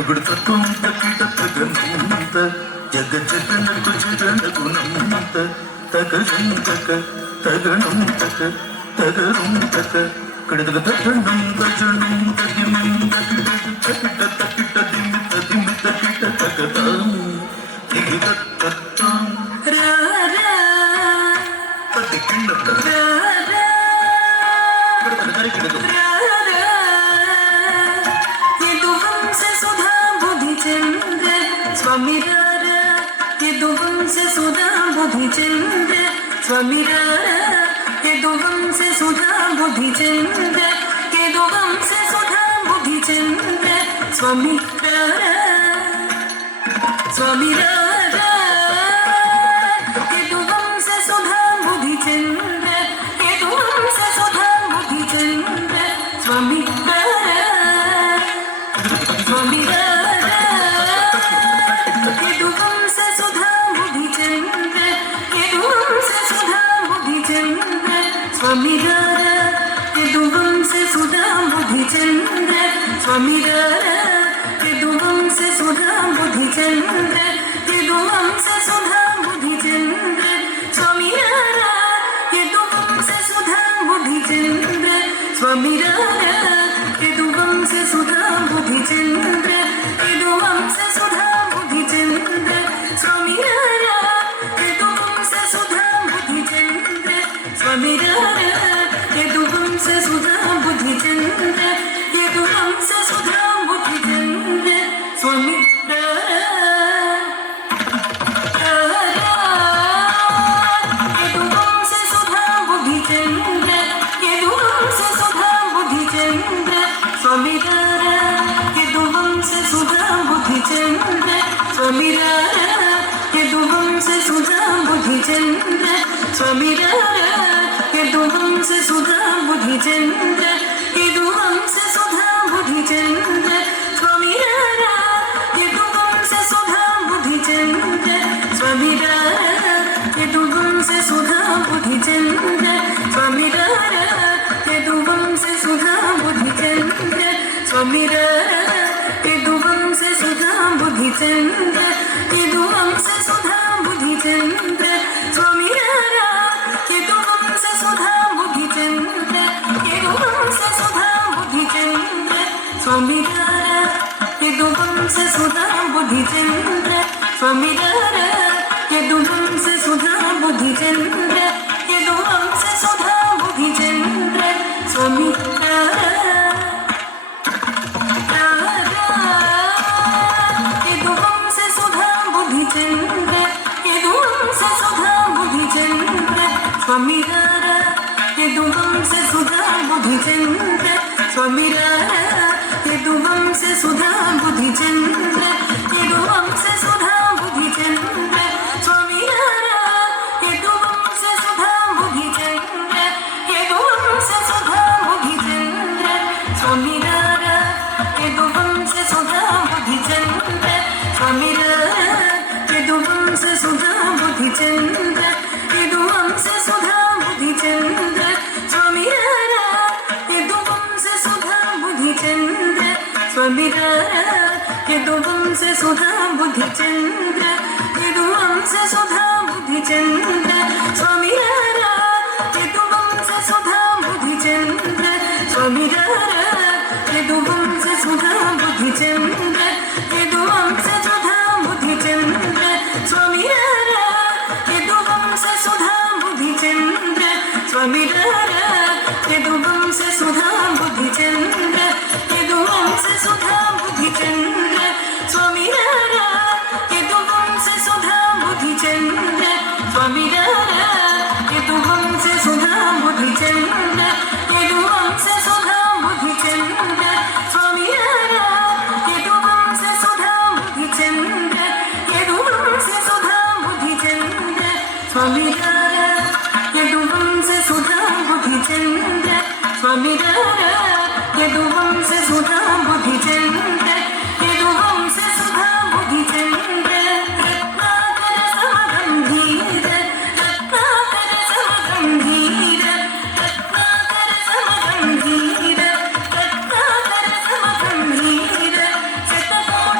తగుడుతుంత కిటతగనంత జగజగనకు జగనగునంత తగజంతక తగణంతక తగరుంతక కడతక తగణం తజణం తగిమంత కిట తకిట దిమిత దిమిత కిట తగతాం దిగిత తత్తాం రారా తదికిండ రారా కడతక తరికిడ स्वामी रारा ये दो वंश सुधा बुद्धि चंद्र स्वामी रारा ये दो वंश सुधा बुद्धि चंद्र ये दो वंश सुधा बुद्धि चंद्र स्वामी रारा स्वामी रारा ये दो वंश सुधा बुद्धि चंद्र ये दो वंश सुधा बुद्धि चंद्र स्वामी रारा स्वामी रारा स्वामी रारा ये दो वंश सुधा बुद्धि चंद्र स्वामी रारा ये दो वंश सुधा बुद्धि चंद्र ये दो वंश सुधा बुद्धि चंद्र स्वामी रारा ये दो वंश सुधा बुद्धि चंद्र स्वामी रारा ये दो वंश सुधा बुद्धि चंद्र ये दो वंश सुधा बुद्धि चंद्र स्वामी रारा ये दो वंश सुधा बुद्धि चंद्र स्वामी रारा ये दो वंश सुधा बुद्धि चंद्र ये दो वंश सुधा बुद्धि चंद्र स्वामी रारा ये दो वंश सुधा बुद्धि चंद्र ये दो वंश सुधा बुद्धि चंद्र स्वामी रारा ये दो वंश सुधा बुद्धि चंद्र स्वामी रारा ये दो वंश सुधा बुद्धि चंद्र स्वामी रारा ये दो वंश सुधा बुद्धि चंद्र ये दो वंश सुधा बुद्धि चंद्र स्वामी रारा ये दो वंश सुधा बुद्धि चंद्र स्वामी रारा ये दो वंश सुधा बुद्धि चंद्र स्वामी रारा ये दो वंश सुधा बुद्धि चंद्र स्वामी रारा ये दो वंश सुधा बुद्धि चंद्र ये दो वंश सुधा बुद्धि चंद्र स्वामी रारा ये दो वंश सुधा बुद्धि चंद्र ये दो वंश सुधा बुद्धि चंद्र स्वामी रारा ये दो वंश सुधा बुद्धि चंद्र स्वामी रारा ये दो वंश सुधा बुद्धि चंद्र ये दो वंश सुधा बुद्धि चंद्र स्वामी रारा ये दो वंश सुधा बुद्धि चंद्र ये दो वंश सुधा बुद्धि चंद्र स्वामी रारा ये दो वंश सुधा बुद्धि चंद्र स्वामी रारा ये दो वंश सुधा बुद्धि चंद्र ये दो वंश सुधा बुद्धि चंद्र स्वामी रारा ये दो वंश सुधा बुद्धि चंद्र ये दो वंश सुधा बुद्धि चंद्र स्वामी रारा ये दो वंश सुधा बुद्धि चंद्र स्वामी रारा ये दो वंश सुधा बुद्धि चंद्र ये दो वंश सुधा बुद्धि चंद्र स्वामी रारा ये दो वंश सुधा बुद्धि चंद्र स्वामी रारा ये दो वंश सुधा बुद्धि चंद्र ये दो वंश सुधा बुद्धि चंद्र स्वामी रारा ये दो वंश सुधा बुद्धि चंद्र स्वामी रारा ये दो वंश सुधा बुद्धि चंद्र ये दो वंश सुधा बुद्धि चंद्र स्वामी रारा ये दो वंश सुधा बुद्धि चंद्र स्वामी रारा ये दो वंश सुधा बुद्धि चंद्र ये दो वंश सुधा बुद्धि चंद्र स्वामी रारा ये दो वंश सुधा बुद्धि चंद्र स्वामी रारा ये दो वंश सुधा बुद्धि चंद्र ये दो वंश सुधा बुद्धि चंद्र स्वामी रारा ये दो वंश सुधा बुद्धि चंद्र ये दो वंश सुधा बुद्धि चंद्र स्वामी रारा ये दो वंश सुधा बुद्धि चंद्र स्वामी रारा ये दो वंश सुधा बुद्धि चंद्र ये दो वंश सुधा बुद्धि चंद्र रत्नाकर समगंभीर रत्नाकर समगंभीर रत्नाकर समगंभीर रत्नाकर समगंभीर शतकोटि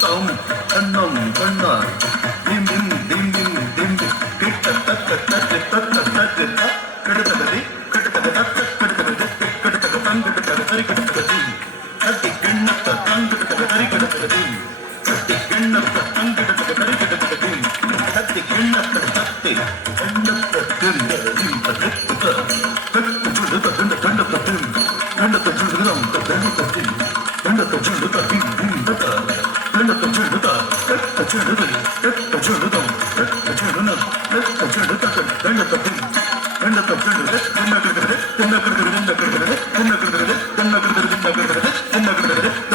தம் தன்னம் தன்னா திம் திம் திம் திம் திம் கிட்ட தக்க தக்க தக்க தக்க கிடத்தகதி கிடத்தக தக்க கிடத்தக கிடத்தக தங்கிடத்தக தரி கிடத்தகதி கட்டி கிண்ணத்த தங்கிடத்தக தரி கிடத்தகதி கட்டி கிண்ணத்த தங்கிடத்தக தரி கிடத்தகதி கட்டி கிண்ணத்த தத்தி கிண்ணத்த திண்டதி பதத்த கட்டு சுடுத திண்ட கண்டத்த திம் கண்டத்த சுடுதம் தண்டத்த திம் கண்டத்த சுடுத திம் திம் தத்த கண்டத்த சுடுத கட்ட சுடுத கட்ட சுடுதம் கட்ட சுடுன கட்ட சுடுத கண்டத்த திம் கண்டத்த சுடுத திண்டகடகட திண்டகடகட திண்டகடகட திண்டகடகட திண்டகடகட திண்டகடகட திண்டகடகட